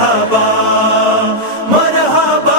مرحبا مرحبا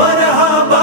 مرحبا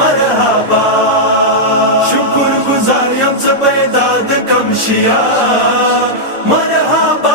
مرحبا شکر گزار یم څه پیدا د کم شیا مرحبا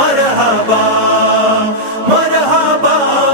مرحبا مرحبا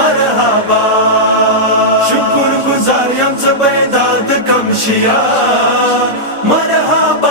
مرحبا شکر گزار یم څه پیدا د کم شیا مرحبا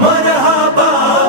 مرحبا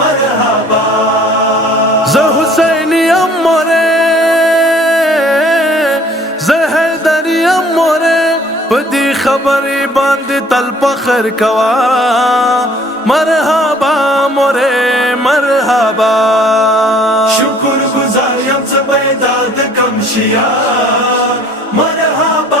مرحبا زه حسین یم موره زه حیدر یم موره پدی خبری باندې تل فخر کوا مرحبا موره مرحبا شکر گزار یم څه پیدا د کم شیا مرحبا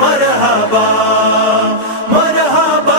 مرحبا مرحبا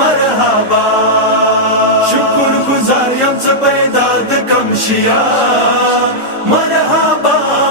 مرحبا شکر گزار یم څه پیدا د کم شیا مرحبا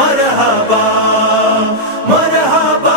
مرحبا مرحبا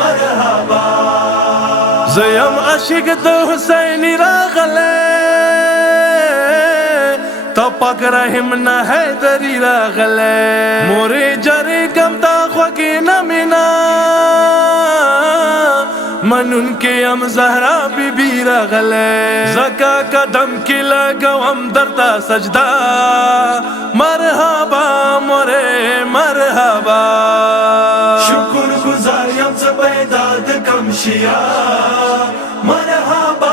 مرحبا زیم عاشق د حسین راغله تا پاک رحم نه حیدری راغله موره جری کم تا خوکی نمینا منون کې ام زهرا بی بی راغله زکا قدم کې لګوم درتا سجدا مرحبا موره مرحبا شکر گزار یم څه پیدا د کم شیا مرحبا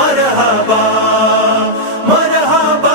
مرحبا مرحبا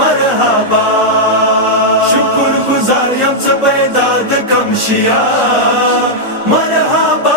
مرحبا شکر گزار یم څه پیدا د کم شیا مرحبا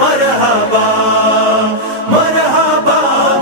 مرحبا مرحبا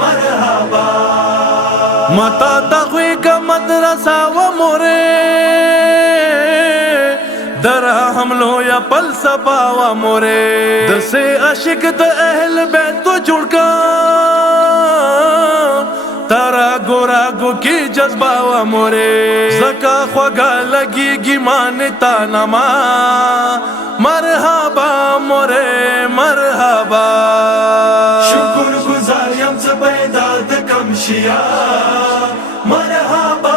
مرحبا متا تخوی کا مدرسہ و موره در حملو یا فلسفہ و موره دسے عاشق د اہل بیت تو جوڑ کا تارا گورا گو کی جذبہ و موره زکا خوگا لگی گی مانتا نما مرحبا موره مرحبا شکر گزار یم څه پیدا د کم شیا مرحبا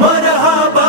مرحبا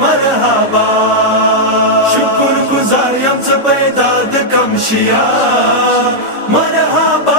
مرحبا شکر گزار یم څه پیدا د کم شیا مرحبا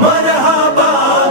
مرحبا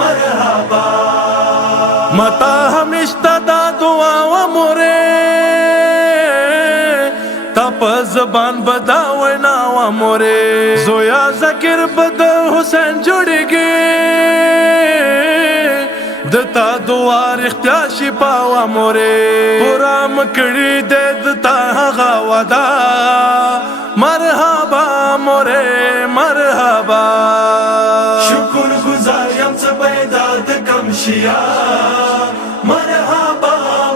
مرحبا متا ہمیشہ دا دعا و موره تپ زبان بداوینا و موره زویا ذکر بد حسین جوڑی گی دتا دعا رختیا شپا و موره پورا مکڑی دے دتا غا ودا مرحبا موره مرحبا شکر گزار یم څه پیدا د کم شیا مرحبا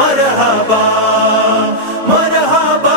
مرحبا مرحبا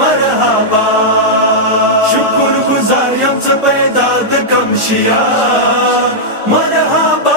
مرحبا شکر گزار یم څه پیدا د کم شیا مرحبا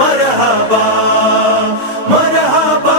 مرحبا مرحبا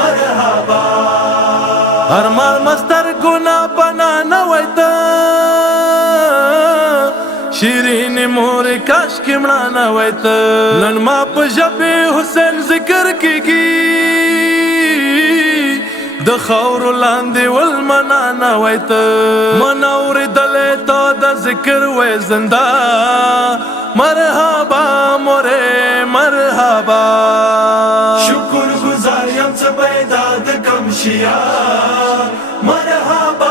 مرحبا ارمان مستر گنا بنا نویتا شیرین مور کاش کی مړه نویتا نن ما په ژبې حسین ذکر کیږي د خاور لاندې ول منا نویتا منور دلې ته د ذکر وې زنده مرحبا موره مرحبا شکر گزار یم څه پیدا د کم شیا مرحبا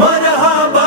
مرحبا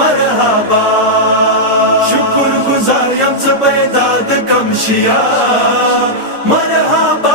مرحبا شکر گزار یم څه پیدا د کم شیا مرحبا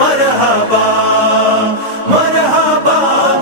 مرحبا مرحبا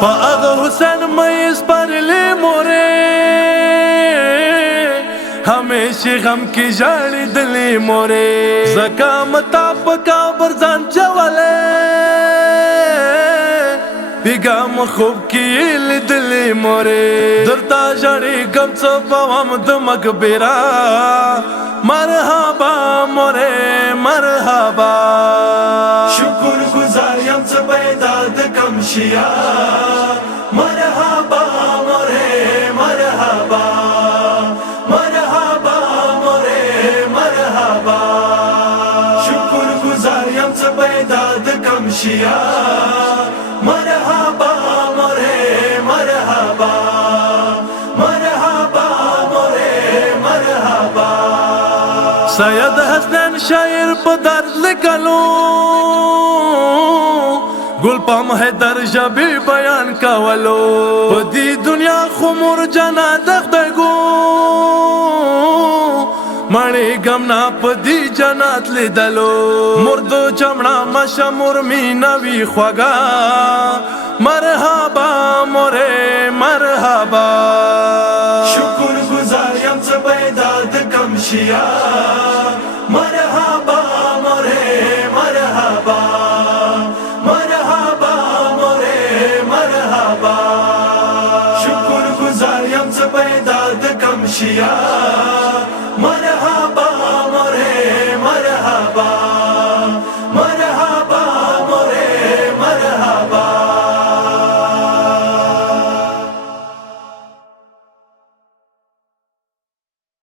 پا اغا حسین مئیس پر لی موره ہمیشہ غم کی جاڑی دلی موره زکا متا پکا برزان چوالے خوب کې لیدلې مورې درتا ژړېږم څه پوم د مقبره مرحبا مورې مرحبا شکر گزار یم څه پیدا د کم شیا مرحبا مورې مرحبا مرحبا مورې مرحبا شکر گزار یم څه پیدا د کم شیا مرحبا مورې مرحبا مرحبا مورې مرحبا سید حسنین شاعر په درد لیکلو گل پام حیدر ژبې بیان کولو په دې دنیا خو مور جنا دغدګو مړې غم نه په دې جنت لیدلو مردو چمړه مشمور مینوي خوږه مرحبا مورې مرحبا شکر گزار یم څه پیدا د کم شیا